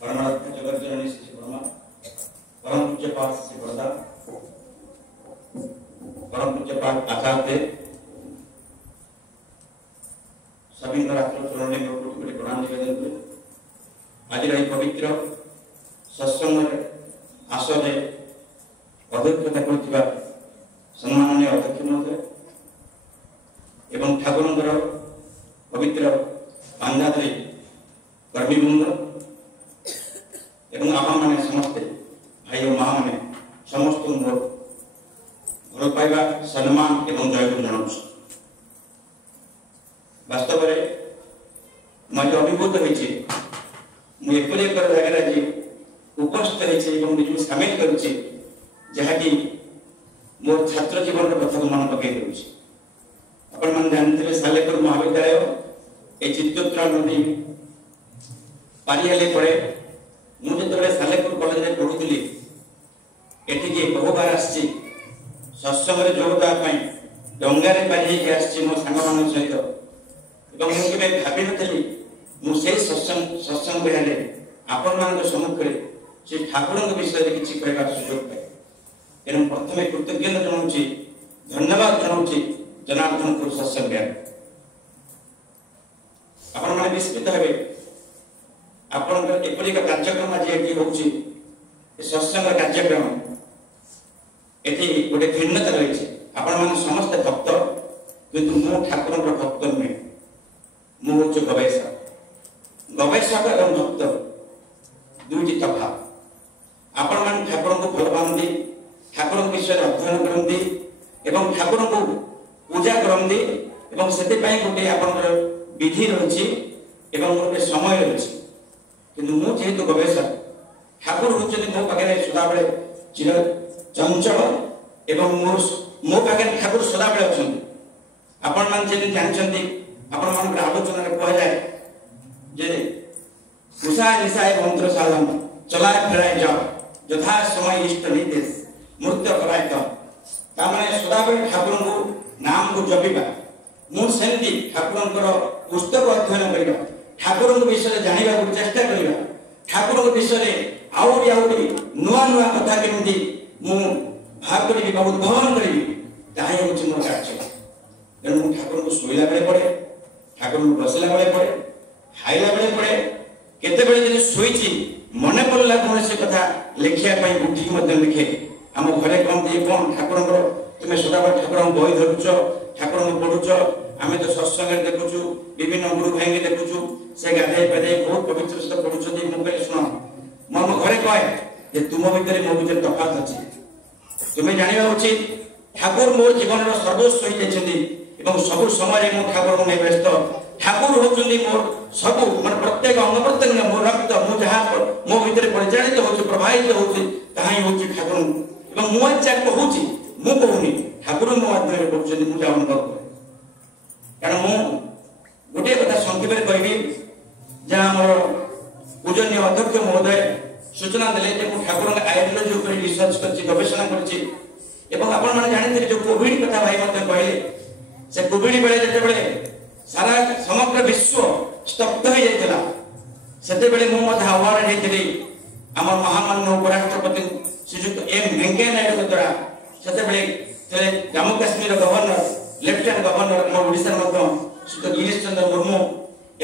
परमात्मा जगत जननी श्री ब्रह्मा परम पूज्य पाठ श्री वरदा परम पूज्य पाठ आचार्य सभी रात्र चरण में कोटि कोटि प्रणाम निवेदन करूँ। आज रही पवित्र सत्संग आसने अध्यक्षता कर सम्माननीय अध्यक्ष महोदय एवं ठाकुर पवित्र पांजातरी कर्मीवृंद एवं आपण मैंने समस्ते भाई और माँ मैंने समस्त भल पाइबा सम्मान एवं जयगुरु जनाऊँ। वास्तव में मुझे अभिभूत होती मुझे एक जगह आज उपस्थित होती सामिल करुच्ची जहाँकि मोर छात्र जीवन कथा को मन पकई दूसरी। आपण मैंने जानते सालेपुर महाविद्यालय ये चित्तोत्तरा नदी पारियाले पड़े मुझे सालेपुर कॉलेज में पढ़ुली एठिकी बहु बार आसी सत्संग जोगदान डंगारे पारि मो सांग मान सहित मुझे भावी नी मुझे सत्संग बेहाले आपण मान सम्मुखें से ठाकुर विषय किसी कहबार सुजोग पाए एवं प्रथम कृतज्ञता जनाऊँ धन्यवाद जनाऊँ जनार्दन को सत्संग आपण मैंने विस्मित हे आपण एपरिक कार्यक्रम आज ये होची सत्संग कार्यक्रम एटी गोटे भिन्नता रही आपण मैंने समस्त भक्त किंतु मो ठाकुर भक्त नुहे मु हूँ गवेषक गवेषक एवं भक्त दुईटी तफात। आपण मैंने ठाकुर को भल पाती ठाकुर विषय अध्ययन करती एवं ठाकुर को पूजा करती एवं से गोटे आप विधि रही गोटे समय रही कि मुझे गवेषक ठाकुर होती मो पाखे सदाबे चिर चंचल एवं मो पाखे ठाकुर सदाबे अच्छा आपण मैंने जानते आपण मान आलोचना कहुए जे उषा निशाए मंत्र साधन चलाए फेराए जाओ यथा समय इष्ट निर्देश मूर्त कराए ताने सदाबे ठाकुर को नाम को जपिबा मुझे ठाकुर पुस्तक अध्ययन करवा ठाकुर विषय जानवा चेष्टा करवा ठाकुर विषय आहरी नुआ नुआ कथा केमती बाहर करी उद्भावन करी ताही हूँ मोर कार्य। तेणु ठाकुर को शोला बेले पड़े ठाकुर को बसला बेले पड़े खाइला बेले पड़े केते शोची मन पड़ला कौन से कथा लिखापी उठिक लिखे आम घरे कहते कौन ठाकुर तुम सदाबे ठाकुर बही धरुच ठाकुर को पढ़ुच आम तो सत्संग देखुचु विभिन्न गुरु भाई देखुचु से गाधे पाधे बहुत पवित्र सहित पढ़ुं मुझे शुण मो घरे कहे तुम भितर मो भर तफात अच्छी तुम्हें जानवा उचित ठाकुर मो जीवन सर्वस्व हो सब समय मो ठाकुर नहीं व्यस्त ठाकुर होती मोर सब मैं प्रत्येक अंग प्रत्यंग मो रक्त मो जहाँ मो भर परिचालित हो प्रभावित होती ठाकुर मुझे कहूँ मु कहूनी ठाकुर मो माध्यम मुझे अनुभव करे कारण मु गोटे कथा संक्षेप कहबी जहाँ मोर पूजनीय अध्यक्ष महोदय सूचना देले ठाकुर आइडियोलॉजी उपर रिसर्च कर गवेषणा कर जानते जो कोविड कथा भाई मत कहले से कोविड बेले जिते सारा समग्र विश्व स्तब्ध हो जाता से अवार्ड होती आम महामान्य उपराष्ट्रपति श्रीजुक्त एम वेंकैया नायडू द्वारा से Jammu Kashmir governor lieutenant governor आम ओडिशा श्री गिरीश चंद्र मुर्मू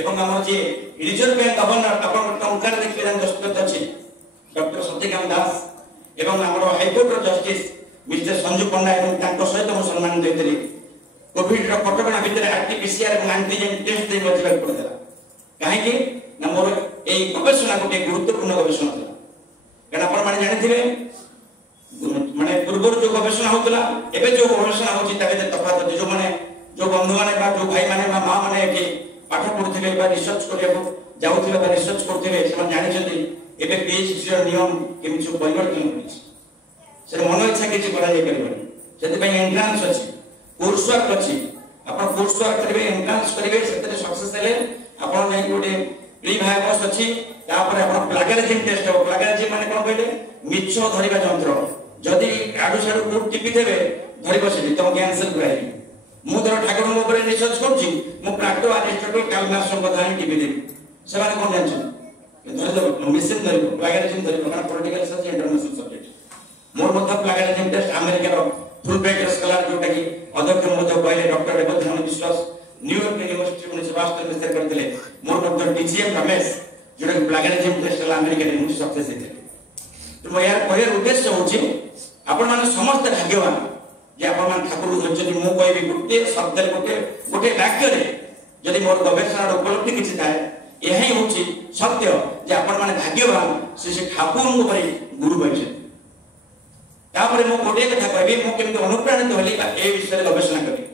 एवं आम जी रिजर्व बैंक गवर्नर टंकार देखिए दस्तखत अच्छी डॉक्टर सत्यकांत दास एवं आम हाइकोर्टर जस्टिस मिस्टर संजू पंडा सहित मुझे सम्मान देती कोविड कटका भितर आरटीपीसीआर और एंटीजेन टेस्ट दे बचवा पड़ा कहीं मोर ये गवेषणा गोटे गुरुत्वपूर्ण गवेषणा था कारण आप जानते माने पूर्व जो गवेषणा होता एवं जो गवेषणा होती तफात अच्छी जो मैंने जो बंधु मैंने जो भाई मैंने माँ मैंने पाठ पढ़ुवे रिसर्च करने जाऊे रिसर्च करुवे से जानते एवं पीएचडी नियम केमी सब परिवर्तन कर मन इच्छा किसी कर एंट्रांस अच्छी कोर्स वर्क अच्छी आप कोर्स वर्क करेंगे एंट्रांस करेंगे से सक्सेस हेले आप गोटे प्री भाइबस अच्छी प्लागारिज्म टेस्ट हो प्लागारिज्म माने कौन कहले मिछ धरिबा यंत्र जदि आडू साडू कोड टिपी देबे धरि बसिली तुम कैंसिल कराई मु धर ठाकुर मो रिसर्च करछि मु प्लाटो अरिस्टोटल कालमास कथा टिपी देबी से कौन जानछन मेसिन धरिबो प्लागियरिज्म धरिबो कारण पॉलिटिकल रिसर्च इंटरनेशनल सब्जेक्ट मोर मध्य प्लागियरिज्म टेस्ट अमेरिका रो फुल ब्राइट स्कॉलर जोटा कि अध्यक्ष महोदय कहले डॉक्टर रेवतधाम विश्वास न्यूयॉर्क यूनिवर्सिटी 1972 में से करथिले मोर मध्य डीजीएम रमेश जोटा कि प्लागियरिज्म टेस्ट ला अमेरिका रे मुझे सक्सेस हेते तो यार कहर उद्देश्य होची आपण माने समस्त भाग्यवान जे आपण मान ठाकुर धरछथि मु कहबी गोटे शब्द गोटे वाक्य रे यदि मोर गवेषणा उपलब्धि किछि थाए यही होची सत्य जे आपण माने भाग्यवान से ठाकुर को परि गुरु पाइछे तापर मु गोटे कथा कहबी मु केमते अनुप्राणित होली ए विषय रे गवेषणा करी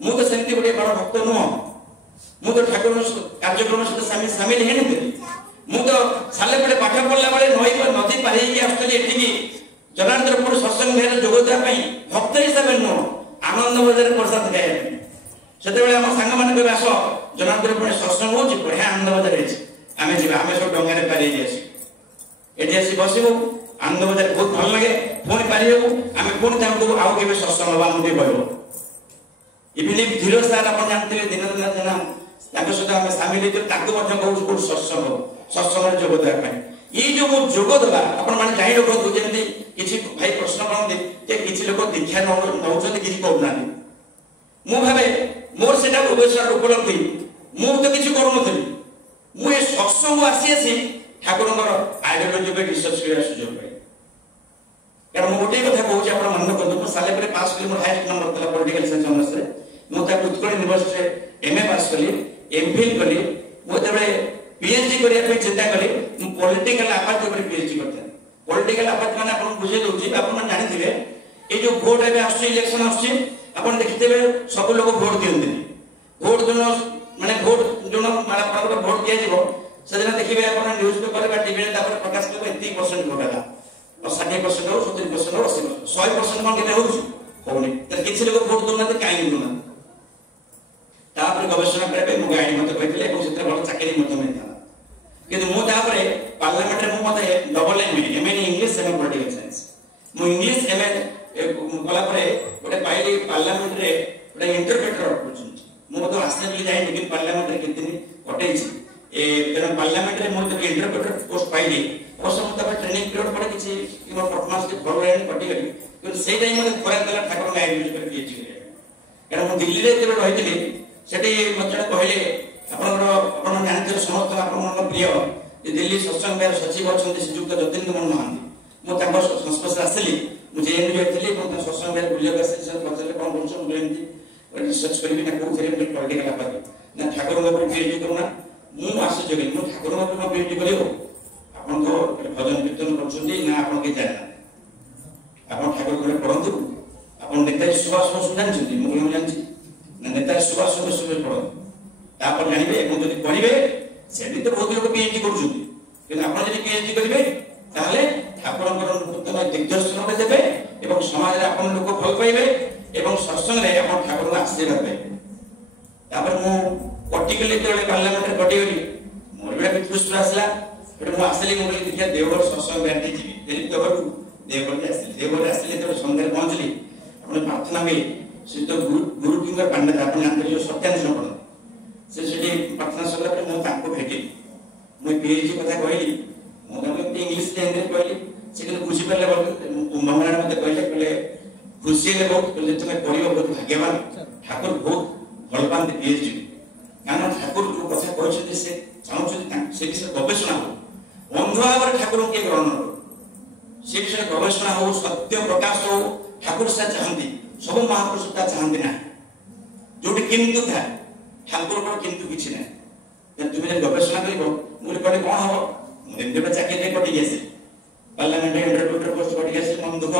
मु तो सेंति गोटे बड़ भक्त नुह मु तो ठाकुर कार्यक्रम सहित शामिल हे नथि मु तो साले पड़े पाठ पढ़ला बेले नदी पारि के आस्तली एठिकी जनार्दनपुर सत्संग मेरे जोगदा पई भक्त हिसाब नुह आनंद बजार प्रसाद गाय सेते बेले हम संग मान के आस जनार्दनपुर सत्संग होची बढ़िया आनंद बजार है आमे जीवा आमे सब डंगा रे पारि जासी एठी आसी बसिबो आनंद बजार बहुत भल लगे फोन पारि हो आमे फोन तांको आउ केबे सत्संग हवा मुदे कहबो इबिन धीरो सार अपन जानते दिन जना ताको सदा हम शामिल हे ताको मध्य कहू को सत्संग रे जोग देबा ये जो मु जोग देबा अपन माने जाहि लोक जेंति किछि भाई प्रश्न करन जे किछि लोक दीक्षा नउछन किछि कहउना मु भाबे मोर सेटा गवेषणा उपलब्धि मु तो किछि करू नथि मु ए सत्संग आसी ठाकुरଙ୍କର आइडियोलॉजी पे रिसर्च करने सुযোগ पाई कारण मु गोटे कथा कहूची आपण मन करतो मु साले परे पास कली मो हाईएस्ट नंबर तला पॉलिटिकल साइंस ऑनर्स रे मु ता उत्कल यूनिवर्सिटी एमए पास कली एमफिल कली मु तबे पीएचडी करिया पे चिंता कली मु पॉलिटिकल आपात पर पीएचडी करता पॉलिटिकल आपात माने आपण बुझे दोची आपण जानि थिबे ए जो वोट एबे आसी इलेक्शन आसी आपण देखितेबे सब लोग वोट दियंती वोट जोनो माने वोट जोनो माने आपण वोट दिया जीवो सेदिन देखिबे आपण न्यूज पेपर बा टीवी रे तापर प्रकाश करबे 30% वोट आला और 60% हो 70% हो 80% 100% कोन केते होउछ होउनी त किछि लोग वोट दोना त काई दोना तापर गवेषणा करबे मु गाइड मते कहितले এবং सेत्र बड़ चाकरी मते मिलता किंतु मु तापर पार्लियामेंट रे मु मते double MA English and political science मु इंग्लिश एमए कला परे गोटे पाइली पार्लियामेंट रे गोटे इंटरप्रेटर होउछ मु तो आस्ते भी जाई लेकिन पार्लियामेंट रे कितनी कटैछि ए तेन पार्लियामेंट रे मु तो इंटरप्रेटर पोस्ट पाइली और सब तब ट्रेनिंग पीरियड पड़े किछि कि मोर परफॉर्मेंस के भल रहनी कटि गली कि सेई टाइम मते खरा देला ठाकुर का आइडियोलॉजी पर पीएचडी कारण मु दिल्ली रे जेबे रहितली सेठी मते कहले आपण जानते समस्त आपण प्रिय जे दिल्ली सत्संग मेर सचिव अछंती श्रीयुक्त जतिन कुमार महांती मु तांको संस्पर्श आसली मुझे एम जाइतली मते सत्संग मेर बुलिया आसी से पचले कोन बोलछ मु एमती रिसर्च करबी ना को थेरे पॉलिटिकल आपात ना ठाकुर का पीएचडी करूना मु आसे जगे मु ठाकुर का पीएचडी करियो आपण तो भजन कीर्तन करछुंदी ना आपण के जाना आपण ठाकुर को पढंतु आपण नेताजी सुभाष बोस जानछुंदी मु जानछि ना नेताजी सुभाष बोस पढो तापर जानिबे मु जदि पढिबे सेदि तो बहुत लोग पीएचडी करछुंदी कि आपण जदि पीएचडी करिवे ताले ठाकुरଙ୍କର नूतन दिग्दर्शन रे देबे एवं समाज रे आपण लोक भल पाइबे एवं सत्संग रे आपण ठाकुरଙ୍କ आशीर्वाद पाइबे तापर मु पर्टिकुलरली तळे पार्लियामेंट रे कटि गली मोर बे विश्वास आसला फिर मु आसली मु देखिया देवघर सत्संग बैठी जी देरी तो घर देवघर आसली तो संध्या पहुंचली अपन प्रार्थना में से तो गुरु किंगर पंडित अपन जानते जो सत्यानुष्ठान पड़ से सेठी प्रार्थना सला पर मु ताको भेटी मु पीएचडी कथा कहली मु ताको इंग्लिश लैंग्वेज कहली से के बुझी परले मंगला मते कहले खुशी ले बहुत तुम पढ़ियो बहुत भाग्यवान ठाकुर बहुत भल पाते पीएचडी कारण ठाकुर जो कथा कहछथि से चाहछथि से विषय गवेषणा हो अंध भाव ठाकुर के ग्रहण से विषय गवेषणा हो सत्य प्रकाश हो ठाकुर से चाहती सब महापुरुष ता चाहती ना जोटी किंतु था ठाकुर पर किंतु किछि ना जब तुम गवेषणा करिबो मुले पडे कोन हो मुले चाकरी रे कटि गेसे पार्लियामेंट इंटरप्रेटर पोस्ट कटि गेसे मन दुख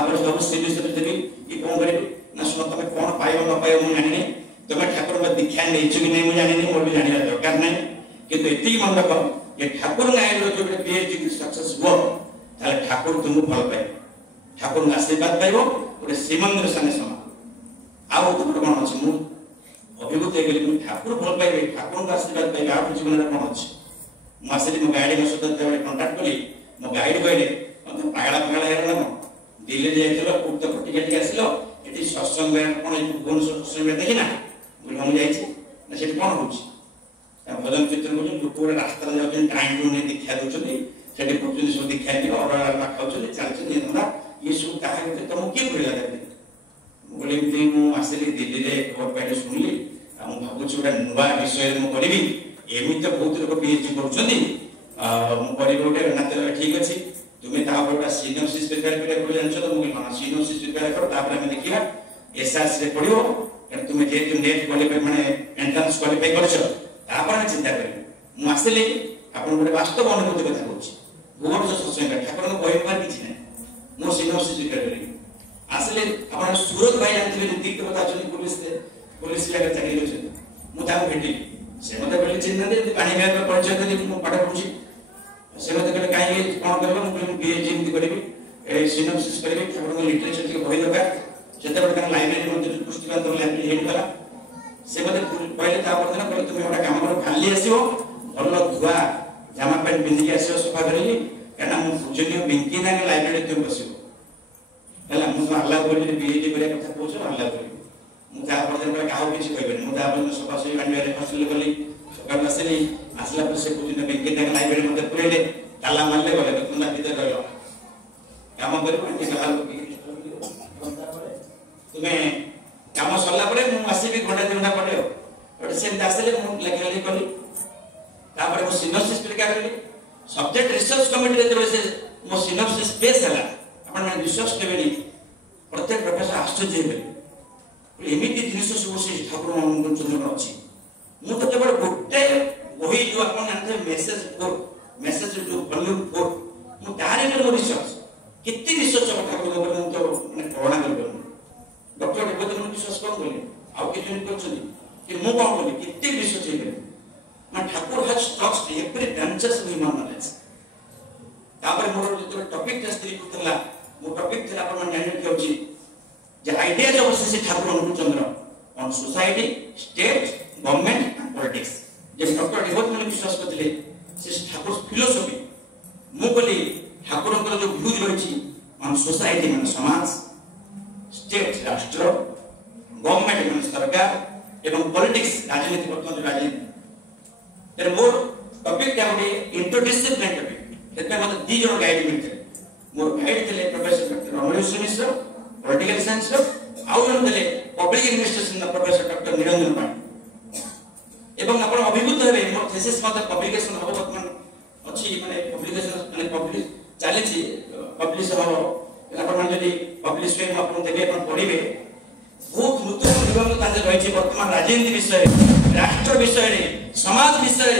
आपर सब से विषय देबी कि कोन करिबी ना सुनो तमे कोन पाइबो न पाइबो मु जानि तमे ठाकुर में दीक्षा नेइछु कि नै मु जानि नै मोर भी जानिला दरकार नै किंतु एती मन रख ये ठाकुर आइडियोलॉजी पे पीएचडी सक्सेस हुआ ताले ठाकुर तुमको भल पाए ठाकुर आशीर्वाद पाइबो गोटे श्रीमंदिर संगे समान आउ तो कोन अछि मु अभिभूत गेली मु ठाकुर भल पाइबे ठाकुर आशीर्वाद पाइबे आ जीवन रे कोन अछि मु आसली मु गाइड में सदा कांटेक्ट कली मु गाइड कहले मते पागला हेरना न दिल्ली जाइतलो उक्त टिकट आसिलो एटी सत्संग में कोन भुवनेश्वर सत्संग में देखिना मु हम जाइछि ना सेठी कोन होछि भजन कीर्तन को लोक रास्ता जाउछन टाइम टू ने दीक्षा देउछथि सेठी पुछुनि सब दीक्षा नि और खाउछथि चालछथि धंदा ये सब काहे के तुम के भइला दे बोले कि मु आसली दिल्ली रे खबर पाइले सुनली हम भाबुछु गोटे नुवा विषय मु करबी एमि तो बहुत लोग पीएचडी करूछथि मु करबी गोटे नाते ठीक अछि तुम्हें तापर गोटे सिनोप्सिस प्रिपेयर करे बोले जानछ तो मु माने सिनोप्सिस प्रिपेयर कर तापर हम देखिबा एसएस रे पढियो कारण तुम्हें जे नेट क्वालिफाई माने एंट्रेंस क्वालिफाई करछ तापर हम चिंता करी मु आसली आपन गोटे वास्तव अनुभूति कथा कहूछि भुवन जो सत्संग ठाकुर को कहै पार किछि नै मु सिनोप्सिस प्रिपेयर करी आसले आपन सूरत भाई जानथिबे नीति के कथा चली पुलिस लगे चाकरी करछ मु ता भेटि से मते बोले चिन्ह दे पानी बैग में परिचय देली मु पाठ पढुछि से मते कहले काहे कोन करबो मु कहली पीएचडी नीति करबी ए सिनोप्सिस करबी ठाकुर को लिटरेचर के बहि दरकार जेते बडका लाइब्रेरी मध्ये पुस्तकालय तो लाइब्रेरी हेड करा से मते पहिले ता परदिन कहले तुम एटा काम कर खाली आसीओ भलो धुआ जामा पैंट पिंदी के आसीओ सफा करली काना मु पूजनीय बिंकी ना लाइब्रेरी तुम बसिओ हला मु अल्लाह बोली पीएचडी करे कथा पूछो अल्लाह बोली मु ता परदिन कहले काहो किछि कहबे मु ता परदिन सफा सही बांडियारे हॉस्टल गली सकाळ आसली आसला पर से पूजनीय बिंकी ना लाइब्रेरी मध्ये पुरेले ताला मारले गले तुम भीतर रहलो काम करबो एंटी कहाल तुम्हें काम सरला परे मु आसीबी घंटा 2 घंटा पड़े बट से आसले मु लेखा कली तापर मु सिनोप्सिस प्रिपेयर करली सब्जेक्ट रिसर्च कमिटी रे से मो सिनोप्सिस पेश हला अपन मन विश्वास केबेनी प्रत्येक प्रोफेसर आश्चर्य हेबे एमिति जिनिस सब से ठाकुर मन चंद्र अछि मु तो केवल गोटे वही जो अपन जानते मेसेज जो वॉल्यूम 4 मु तारे कर रिसर्च कितनी रिसर्च ठाकुर ऊपर मु तो माने कोरोना कर डॉक्टर निवेदन विश्वास कौन बोले आउ के जन करछनी कि मु कोन बोली कितनी रिसर्च हे मैं Thakur has touched every dangerous human knowledge तापर मोर जो टॉपिक टेस्ट री कुतला मो टॉपिक थला पर मन जानि के होची जे आईडिया जो से Thakur Anukul Chandra on society state government and politics जे डॉक्टर निवेदन मन विश्वास करथिले से ठाकुर फिलोसफी मु बोली ठाकुर जो व्यूज रही ऑन सोसाइटी मन समाज स्टेट राष्ट्र गवर्नमेंट मन सरकार एवं पॉलिटिक्स राजनीति वर्तमान राजनीति तेरे मोर टॉपिक क्या होगे इंटरडिसिप्लिनरी टॉपिक तेरे मतलब दी जन गाइड मिलते मोर गाइड थे professor doctor Ramesh Mishra political science आउ जन थे public administration professor doctor Niranjan Pandey एवं अपन अभिभूत हेबे मोर थीसिस मतलब पब्लिकेशन हो वर्तमान अछि माने पब्लिकेशन माने पब्लिश चली पब्लिश हो अपन मन जदी पब्लिश वे अपन देबे अपन पढिबे बहुत नूतन विभाग ताजे रहिछि वर्तमान राजनीति विषय राष्ट्र विषय समाज विषय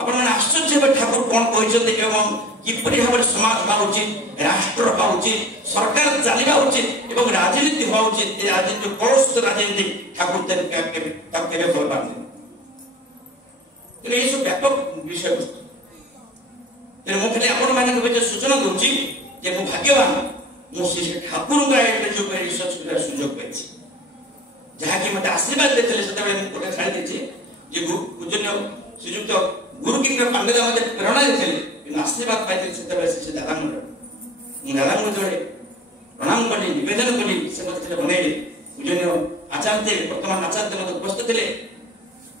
अपन मन आश्चर्य ठाकुर कोन कहिसते एवं किपरि भाबरे समाज बा उचित राष्ट्र बा उचित सरकार चलिबा उचित एवं राजनीति हो उचित ए राजनीति कौशल राजनीति ठाकुर तक केबे बोल पाते ये सब व्यापक विषय वस्तु तेरे मुखले अपन माने के सूचना दोछि जे मु भाग्यवान मु श्री ठाकुर गाइड जो रिसर्च कर सुयोग पाइछि जहा कि मते आशीर्वाद देथले सेते मु कोटे छाडी देछि जे पूजन्य श्रीयुक्त गुरु किंकर पांडे मते प्रेरणा देथले इन आशीर्वाद पाइछि सेते से दादा मु जोड़े प्रणाम कली निवेदन कली से मते बनेले पूजन्य आचार्य वर्तमान आचार्य मते उपस्थित थिले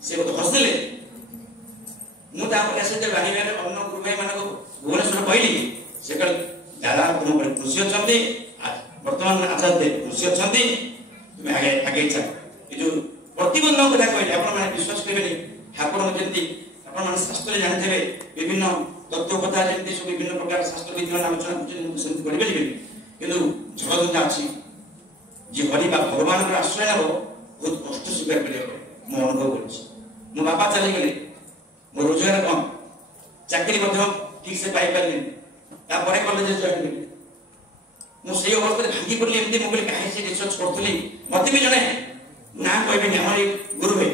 से मते हसले मु तापर सेते बानी में अन्य गुरु भाई मानको भुवनेश्वर कहली से कल दादा तुम पर खुशी अछंती वर्तमान आचार्य खुशी अछंती तुम आगे आगे चल ए जो प्रतिबंधक कथा कहले आपण माने विश्वास करबेनी ठाकुर जंती आपण माने शास्त्र जानथेबे विभिन्न तत्व कथा जंती सब विभिन्न प्रकार शास्त्र विज्ञान आलोचना सेंति करबे लिबे किंतु जगदंता अछि जे हरि बा भगवान के आश्रय नबो बहुत कष्ट स्वीकार करियो मो अनुभव करछि मो बापा चली गेले मो रोजगार कम चाकरी मध्ये ठीक से पाई परली तापर कॉलेज जॉइन करी मु से अवस्था भांगी पड़ली एमती मु बोली काहे से रिसर्च करथली मते भी जने ना कहबे हमर गुरु भाई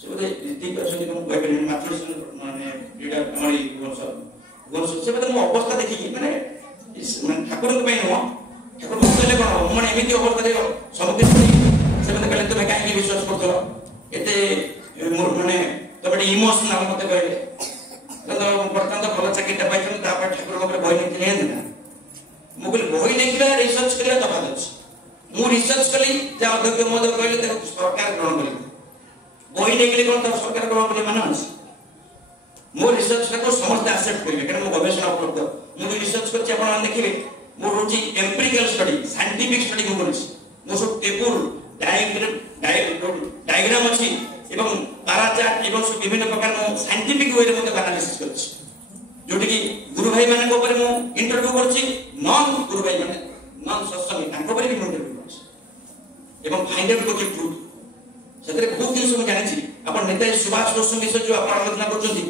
से बोले ठीक अछि कि मु कहबे मैथमेटिक्स माने लीडर हमर गुरु से बोले मु अवस्था देखि माने ठाकुर को पई न ठाकुर को कहले कोन माने एमती अवस्था देखो सब किछ से बोले कहले तुम काहे विश्वास करथलो एते मोर माने तबे इमोशनल मते कहले तो वर्तमान तो भल चाकरी पाई ठाकुर ऊपर बही नहीं ना मुझे बही नहीं रिसर्च कर दफा अच्छी मु रिसर्च कली अध्यक्ष महोदय कहले सरकार ग्रहण कर बही नहीं कौन सरकार ग्रहण कर मान अच्छे मो रिसर्च को समस्त एक्सेप्ट करेंगे कारण मो गवेषणा उपलब्ध मु रिसर्च करछि आपण मान देखिबे मो रोजी एम्पिरिकल स्टडी साइंटिफिक स्टडी मु करछि मो सब टेबल डायग्राम अछि एवं तारा चार्ट एवं सब विभिन्न प्रकार मो साइंटिफिक वे रे मते एनालिसिस करछि जोटी कि गुरु भाई माने ऊपर मु इंटरव्यू करछि नॉन गुरु भाई माने नॉन सत्संगी तांको पर भी इंटरव्यू करछि एवं फाइंड आउट करछि ट्रुथ सेतरे बहुत दिन सब जानि छी आपण नेताजी सुभाष बोस विषय जो आपण आलोचना करछथि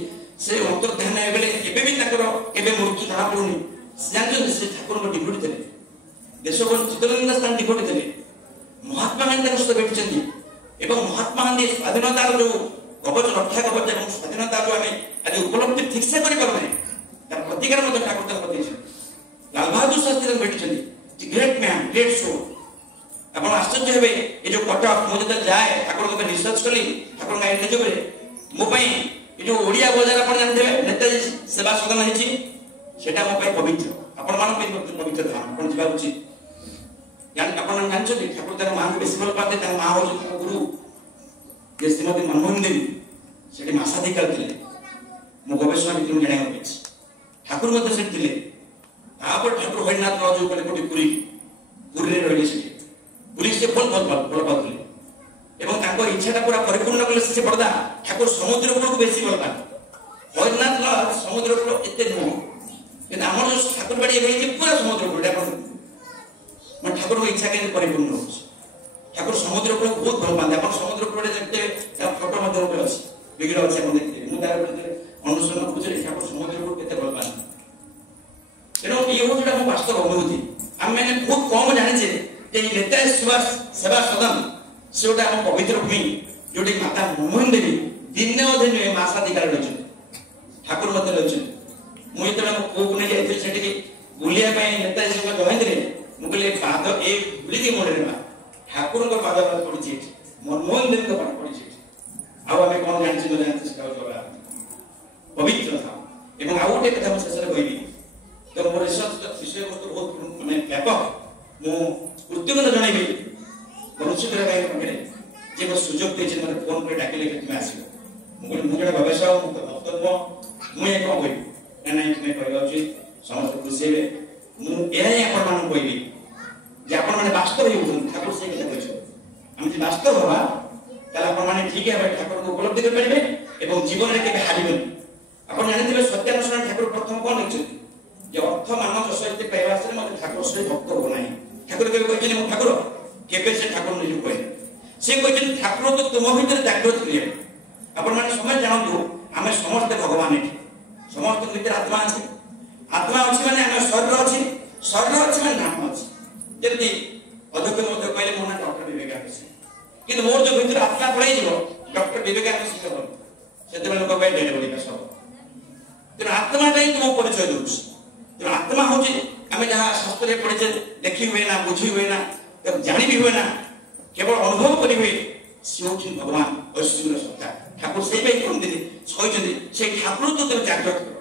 से अंतर्ध्यान हेबेले एबे भी ताकर एबे मृत्यु जଣା पडुनी जानछन से ठाकुर को डिप्यूटी देले देश को चित्तरंजन स्थान डिप्यूटी देले महात्मा गांधी को भेटछथि एवं महात्मा गांधी स्वाधीनता जो कवच रक्षा कवच एवं स्वाधीनता जो हमें आज उपलब्धि ठीक से करि परबे तार प्रतिकार मत ठाकुर तक बतैछ लाल बहादुर शास्त्री भेटछथि ग्रेट मैन ग्रेट सोल आपण आश्चर्य हेबे ए जो कटक मो जते जाए ठाकुर को रिसर्च कली ठाकुर का इंटरव्यू रे मो पई ए जो ओडिया बजार आपण जानते नेताजी सेवा सदन हेची सेटा मो पई पवित्र आपण मान पई पवित्र धाम आपण जिबा उचित यानी आपण जानछो ठाकुर तार मां को बेसी भल पाते तार मां हो जो गुरु जे श्रीमती मनमोहन देवी सेठी मासादी करथिले मो गवेषणा भितर जणा होइछ ठाकुर मते सेठ दिले तापर ठाकुर हरिनाथ राजू को कोटी पुरी रे रहले सेठी पुरी से फल पाउले एवं ताको इच्छाटा पूरा परिपूर्ण कले से बड़दा ठाकुर समुद्र को बेसी भल पाते हरिनाथ समुद्र को एते नुह कि हमर जो ठाकुर बाड़ी एबे पूरा समुद्र को आपण मन ठाकुर को इच्छा के परिपूर्ण हो ठाकुर समुद्र को बहुत भल पाते आपण समुद्र को देखते फोटो मध्य ऊपर अछि बिगड़ अछि हम देखते मु तार अनुसरण बुझले ठाकुर समुद्र को केते भल पाते एनो ये हो जोटा वास्तव अनुभूति हम मैंने बहुत कम जाने छे जे नेता सुभाष सेवा सदन सेटा हम पवित्र भूमि जोटी माता मनमोहन देवी दिन अधे मासाधिकार रही ठाकुर मत रही मुझे मो को नहीं जाइए सेठी बुलिया नेताजी जॉइन रे मुझे पाद ए बुली मोड़े ठाकुर को पाद पड़ी मनमोहन देवी पाद पड़ी आम कौन जानते पवित्र था एवं आउ गोटे कथा शेष में कहबी तो मोर रिसर्च विषय वस्तु बहुत माने व्यापक मु कृतज्ञता जणाइबी मनुष्य पाखे जे सुजोग देते मतलब फोन कर डाकिले कि तुम आसो मुझे गवेषक मुझे वक्तव्य मुझे कौन कह ना तुम्हें कहवा उचित समस्त खुशी हे मुझे आपण कहबी जे आपण मैंने वास्तव ठाकुर से आम जो वास्तव हवा ताले ठीक है ठाकुर को उपलब्धि कर पारे और जीवन में केवे हारिबेन आपण जानते सत्यानुसरण ठाकुर प्रथम कौन लिखि जे अर्थ मान जस पाइबा से मत ठाकुर से भक्त हो ना ठाकुर केवे कहते ठाकुर केवे से ठाकुर निज कहे से कहते ठाकुर तो तुम भीतर जागृत करिए आपण माने समय जानतु आमे समस्त भगवान एठी समस्त भीतर आत्मा अछि आत्मा अछि माने आमे शरीर अछि माने नाम अछि जति अध्यक्ष मते कहले मोना डॉक्टर विवेकानंद से कि मोर जो भीतर आत्मा पळै जिवो डॉक्टर विवेकानंद से कहल सेते लोक कहै डेड बॉडी का सब तो आत्मा टाइ तुम परिचय दोछ तो आत्मा होछि आमे जहां शास्त्र रे पढिछे देखि हुए ना बुझी हुए ना तब जानी भी हुए ना केवल अनुभव करी हुए से होछि भगवान ऐश्वर्य सत्ता ठाकुर से पे कोन दे छयछथि से ठाकुर तो ते जागृत करो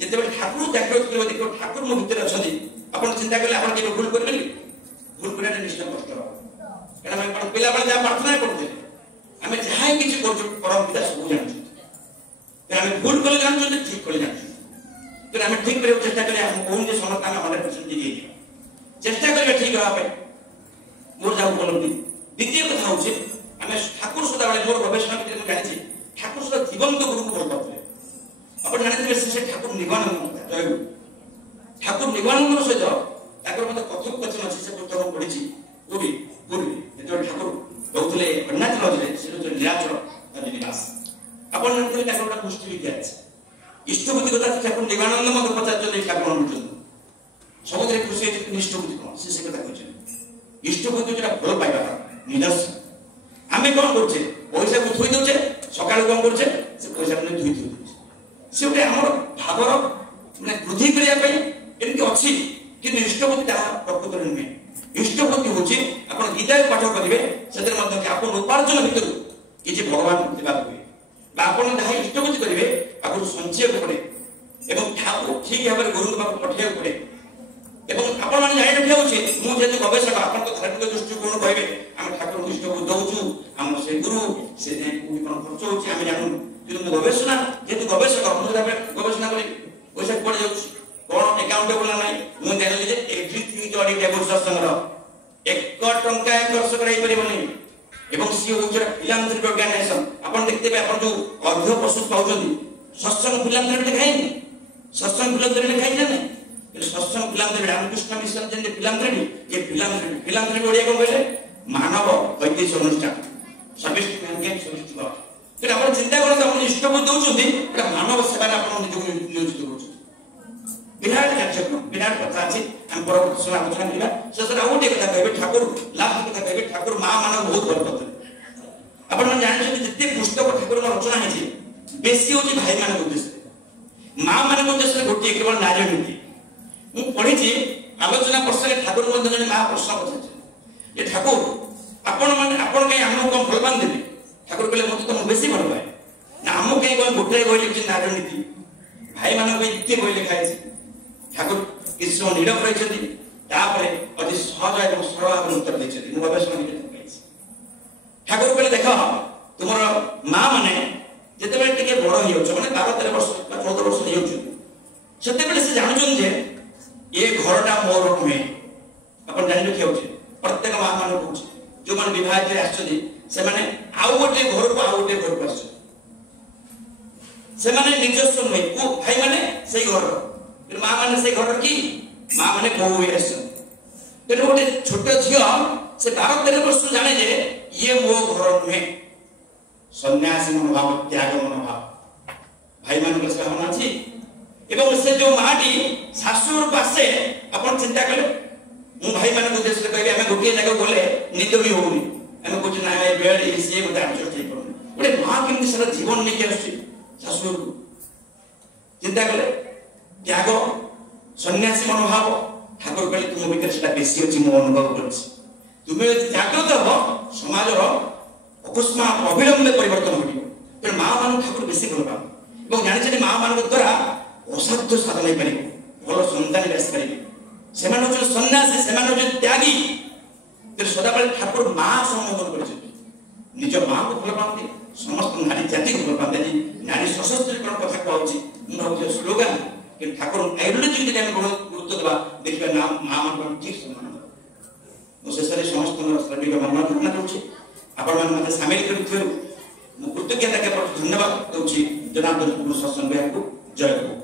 जेते ठाकुर जागृत करो देखो ठाकुर मो भीतर अछथि आपण चिंता करले आपण के भूल करबेनी भूल करे निश्चय कष्ट हो कारण हम पण पिला बळे जा प्रार्थना करते हमें जहां किछि करछु परम पिता सब जानछु त हम भूल करले जानछु त ठीक करले जानछु त हम ठीक करे चेष्टा करे हम कोन जे समता में 100% दी चेष्टा करे ठीक होआ पे मोर जाऊ उपलब्धि द्वितीय कथा होछि हमें ठाकुर सदा बळे मोर गवेषणा के हम जानि छी ठाकुर सदा जीवंत गुरु को बोल पाते अपन जानि से ठाकुर निगमानंद ठाकुर निगमानंद सहित ताकर मत कथक कथन अछि से पुस्तक पढि छी पूरी जेतो ठाकुर कहउतले अन्नाथ राजले से जो निराचर निवास अपन नंतर ताकर पुष्टि विद्या अछि इष्टबुद्धि कथा ठाकुर निगमानंद मत पचाचले ठाकुर अनुचन समुद्र खुशी निष्ठबुद्धि कोन से कथा कहछ इष्टबुद्धि जरा भल पाइबा निदर्शन आमे कोन करछे पैसा को थोई दोछे सकाळ कोन करछे से पैसा ने धुई दोछे से ओटे हमर भागर माने वृद्धि करिया पई एमति अछि कि इष्टबुद्धि ता प्रकृत नुहे इष्टबुद्धि होछि आपण गीता पाठ करिवे सेतर मध्ये कि आपण उपार्जन भितर कि जे भगवान देबा हुए बा आपण दाही इष्टबुद्धि करिवे आपण संचय करे एवं ठाकुर ठीक भाबरे गुरु बाबा पठिया करे एवं आपण माने जाय रखिया होछि मु जे गवेषक आपण को धार्मिक दृष्टिकोण कहबे हम ठाकुर इष्टबुद्धि दउछु हम से गुरु से कोन खर्च होछि हम जानू କିନ୍ତୁ ଗବେଷଣା ଯେହେତୁ ଗବେଷକ ମୁଁ ଗବେଷଣା କରି ପଇସା ପଡ଼ି ଯାଉଛି କଣ ଏକାଉଣ୍ଟେବଲ ନା ନାହିଁ ମୁଁ ଜାଣିଲି ଯେ ଏଭ୍ରିଥିଙ୍ଗ ଅଡିଟେବଲ ସତ୍ସଙ୍ଗର 1 ଟଙ୍କା ଖର୍ଚ୍ଚ କରାଇପାରିବନି ଏବଂ ସିଏ ହେଉଛି ଫିଲାନ୍ଥ୍ରୋପି ଅର୍ଗାନାଇଜେସନ। ଆପଣ ଦେଖିଥିବେ ଆପଣ ଯୋଉ ଅର୍ଘ୍ୟ ପ୍ରସ୍ତୁତ ପାଉଛନ୍ତି ସତ୍ସଙ୍ଗ ଫିଲାନ୍ଥ୍ରୋପି ଲେଖା ହେଇନି, ସତ୍ସଙ୍ଗ ଫିଲାନ୍ଥ୍ରୋପି ଲେଖା ହେଇଛି ନା ନାହିଁ। ସତ୍ସଙ୍ଗ ଫିଲାନ୍ଥ୍ରୋପି ରାମକୃଷ୍ଣ ମିଶନ ଯେମିତି ଫିଲାନ୍ଥ୍ରୋପି ଏ ଫିଲାନ୍ଥ୍ରୋପି ଓଡ଼ିଆ କଣ କହିଲେ ମାନବ ଐତିହ୍ୟ ଅନୁଷ୍ଠାନ service to mankind service to God. କିନ୍ତୁ ଆପଣ ଚିନ୍ତା କରନ୍ତୁ ଆପଣ ଇଷ୍ଟକୁ ଦେଉଛନ୍ତି ଏଟା ମାନବ ସେବାରେ ଆପଣ ନିଜକୁ ନିୟୋଜିତ କରୁଛନ୍ତି। ବିରାଟ କାର୍ଯ୍ୟକ୍ରମ ବିରାଟ କଥା ଅଛି ଆମେ ପରବର୍ତ୍ତୀ ସମୟ ଆଲୋଚନା କରିବା। ଶେଷରେ ଆଉ ଗୋଟିଏ କଥା କହିବେ ଠାକୁର ଲାଷ୍ଟ କଥା କହିବେ ଠାକୁର ମା ମାନଙ୍କୁ ବହୁତ ଭଲ ପାଉଥିଲେ। ଆପଣ ଜାଣିଛନ୍ତି ଯେତେ ପୁସ୍ତକ ଠାକୁରଙ୍କ ରଚନା ହେଇଛି ବେଶୀ ହଉଛି ଭାଇ ମାନଙ୍କ ଉଦ୍ଦେଶ୍ୟରେ, ମା ମାନଙ୍କ ଉଦ୍ଦେଶ୍ୟରେ ଗୋଟିଏ କେବଳ ନାରୀ ନୀତି। ମୁଁ ପଢିଛି ଆଲୋଚନା ବର୍ଷରେ ଠାକୁର ମଧ୍ୟ ଜଣେ ମା ପ୍ରଶ୍ନ ପଚାରିছে ଯେ ଠାକୁର ଆପଣ କାହିଁ ଆମକୁ କଣ ଭଲ ପାଆନ୍ତି ଦେବେ? ଠାକୁର କହିଲେ ମୁଁ ତ ତମକୁ ବେଶୀ ଭଲ ପାଏ ନା ଆମକୁ କାହିଁ କଣ ଗୋଟାଏ ବହି ଲେଖିଛି ନାରୀ ନୀତି ଭାଇମାନଙ୍କ ପାଇଁ ଏତେ ବହି ଲେଖା ହେଇଛି। ଠାକୁର କିଛି ସମୟ ନୀରବ ରହିଛନ୍ତି ତାପରେ ଅତି ସହଜ ଏବଂ ସରଳ ଭାବରେ ଉତ୍ତର ଦେଇଛନ୍ତି। ମୁଁ ଗବେଷଣା ପାଇଛି ଠାକୁର କହିଲେ ଦେଖ ତୁମର ମା ମାନେ ଯେତେବେଳେ ଟିକେ ବଡ ହେଇଯାଉଛ ମାନେ 12-13 ବର୍ଷ ବା 14 ବର୍ଷ ହେଇଯାଉଛନ୍ତି ସେତେବେଳେ ସେ ଜାଣୁଛନ୍ତି ଯେ ଏ ଘରଟା ମୋର ନୁହେଁ। ଆପଣ ଜାଣି ରଖିଯାଉଛି ପ୍ରତ୍ୟେକ ମା ମାନଙ୍କୁ କହୁଛି ଯୋଉମାନେ ବିବାହ ଆସିଛନ୍ତି ସେମାନେ ଆଉ ଗୋଟେ ଘରକୁ ଆସିଛନ୍ତି, ସେମାନେ ନିଜସ୍ୱ ନୁହେଁ। ଭାଇ ମାନେ ସେଇ ଘର ମା ମାନେ ସେଇ ଘର କି ମା ମାନେ ବୋହୁ ହେଇ ଆସିଛନ୍ତି। ତେଣୁ ଗୋଟେ ଛୋଟ ଝିଅ ସେ 12-13 ବର୍ଷ ଜାଣେ ଯେ ଇଏ ମୋ ଘର ନୁହେଁ। ସନ୍ନ୍ୟାସୀ ମନୋଭାବ ତ୍ୟାଗ ମନୋଭାବ ଭାଇ ମାନଙ୍କର ସେ ଭାବନା ଅଛି। ଏବଂ ସେ ଯୋଉ ମାଟି ଶାଶୁଘରକୁ ଆସେ ଆପଣ ଚିନ୍ତା କଲେ ମୁଁ ଭାଇ ମାନଙ୍କୁ ଉଦ୍ଦେଶ୍ୟରେ କହିବି ଆମେ ଗୋଟିଏ ଜାଗାକୁ ଗଲେ ନିଦ ବି ହଉନି ଆମେ କହୁଛୁ ନା ବେଡ ସିଏ ଗୋଟେ ଆଡଜଷ୍ଟ ହେଇପାରୁନି। ଗୋଟେ ମା କେମିତି ସାରା ଜୀବନ ନେଇକି ଆସୁଛି ଶାଶୁଘରକୁ ଚିନ୍ତା କଲେ ତ୍ୟାଗ ସନ୍ନ୍ୟାସୀ ମନୋଭାବ ଠାକୁର କହିଲେ ତୁମ ଭିତରେ ସେଟା ବେଶୀ ଅଛି ମୁଁ ଅନୁଭବ କରିଛି। ତୁମେ ଯଦି ଜାଗ୍ରତ ହବ ସମାଜର ଅକସ୍ମାତ ଅବିଳମ୍ବେ ପରିବର୍ତ୍ତନ ଘଟିବ। ତେଣୁ ମା ମାନଙ୍କୁ ଠାକୁର ବେଶୀ ଭଲ ପାଆନ୍ତି ଏବଂ ଜାଣିଛନ୍ତି ମା ମାନଙ୍କ ଦ୍ୱାରା ଅସାଧ୍ୟ ସାଧନ ହେଇପାରିବ, ଭଲ ସନ୍ତାନ ଆସିପାରିବେ। ସେମାନେ ହଉଛନ୍ତି ସନ୍ନ୍ୟାସୀ, ସେମାନେ ହଉଛନ୍ତି ତ୍ୟାଗୀ। ତେଣୁ ସଦାବେଳେ ଠାକୁର ମା ସମ୍ବୋଧନ କରିଛନ୍ତି, ନିଜ ମାଙ୍କୁ ଭଲ ପାଆନ୍ତି, ସମସ୍ତ ନାରୀ ଜାତିକୁ ଭଲ ପାଆନ୍ତି। ଆଜି ନାରୀ ସଶସ୍ତ୍ରୀକରଣ କଥା କୁହାଉଛି ମୁଁ ଭାବୁଛି ସ୍ଲୋଗାନ କିନ୍ତୁ ଠାକୁର ଆଇଡିଓଲୋଜି ଯଦି ଆମେ ଗୁରୁତ୍ୱ ଦେବା ଦେଖିବା ନା ମା ମାନଙ୍କୁ ଠିକ ସମ୍ମାନ ଦେବା। ମୁଁ ଶେଷରେ ସମସ୍ତଙ୍କର ଶ୍ରମିକ ଭାବନା ଘଟଣା କରୁଛି ଆପଣମାନେ ମୋତେ ସାମିଲ କରିଥିବାରୁ ମୁଁ କୃତଜ୍ଞତା ଜ୍ଞାପନ ଧନ୍ୟବାଦ ଦେଉଛି। ଜନାର୍ଦ୍ଦନ ସତ୍ସଙ୍ଗ ବିହାରକୁ ଜୟ ଗୁରୁ।